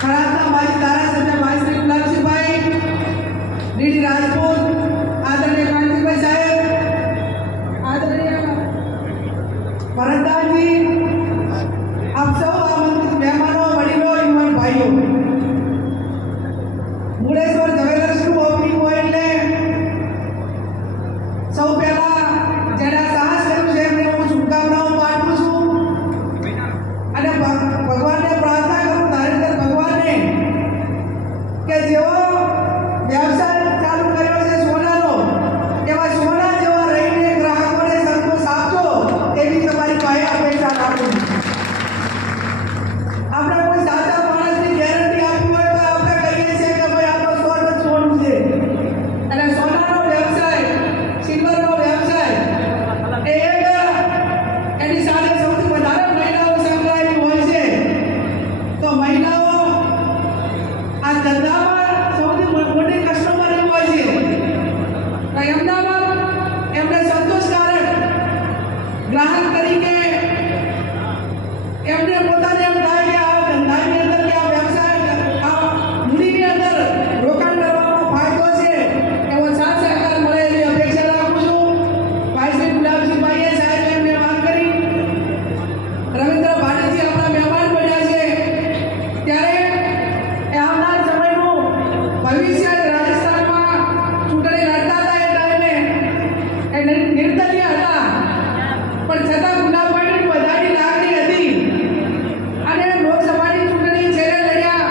खड़ातना माजी धारासभ्य भाई श्री गुलाबसिंहभाई डीडी राजपूत, आदरणीय कांतिभाई साहेब, आदरणीय भरतदास जी, आप सब आमंत्रित मेहमानों, वडीलों, युवान भाइयों, मुळेश्वर ज्वेलर्सનું ઓપનિંગ હોય એટલે સૌ પહેલા જેના સાહસ કર્યું છે એમને હું શુભકામનાઓ પાઠવું છું અને ભગવાનને પ્રાર્થના કરું ધારેન્દ્ર ભગવાનને કે જેવો વ્યવસાય ચાલુ કર્યો છે સોનાનો એવા સોના જેવા રહીને ગ્રાહકોને સંતોષ આપજો એવી તમારી પાસે અપેક્ષા રાખું છું. આપણે કોઈ સાચા માણસની ગેરંટી આપવી હોય તો આપણે કહીએ છીએ કે ભાઈ આ તો સોનું છે અને સોનાનો વ્યવસાય, સિલ્વરનો વ્યવસાય એ એની સાથે સૌથી વધારે મહિલાઓ સંકળાયેલી હોય છે. તો મહિલાઓ આ ધંધામાં સૌથી મોટી કસ્ટમર હોય છે. તો એમનામાં એમને સંતોષકારક ગ્રાહક તરીકે એમને પોતાને એમ થાય કે આ ધંધાની અંદર કે આ વ્યવસાય આ મૂડીની અંદર રોકાણ કરવાનો ફાયદો છે એવો સાથ સહકાર મળે એવી અપેક્ષા રાખું છું. ભાઈ શ્રી ગુલાબસિંહભાઈએ સાહેબે એમને વાત કરી, રવિન્દ્ર ભાટીજી આપણા મહેમાન બન્યા છે ત્યારે એ આવનાર સમયનું ભવિષ્ય રાજસ્થાનમાં ચૂંટણી લડતા હતા એ ટાઈમે એ નિર્દલીય હતા પણ છતાં ગુલાબભાઈની બધાની લાગણી હતી અને લોકસભાની ચૂંટણી છેલ્લે લડ્યા.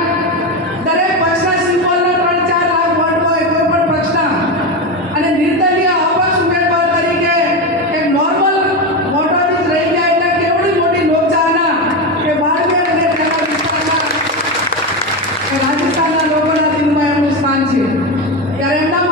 દરેક પક્ષના સિમ્બોલના 3-4 લાખ વોટ હોય કોઈ પણ પક્ષના અને નિર્દલીય અપક્ષ ઉમેદવાર તરીકે એક નોર્મલ વોટોથી જ રહી ગયા એટલે કેવડી મોટી લોકચાહના કે બારમેર અને તેના વિસ્તારમાં એ રાજસ્થાનના લોકોના દિલમાં એમનું સ્થાન છે. ત્યારે એમના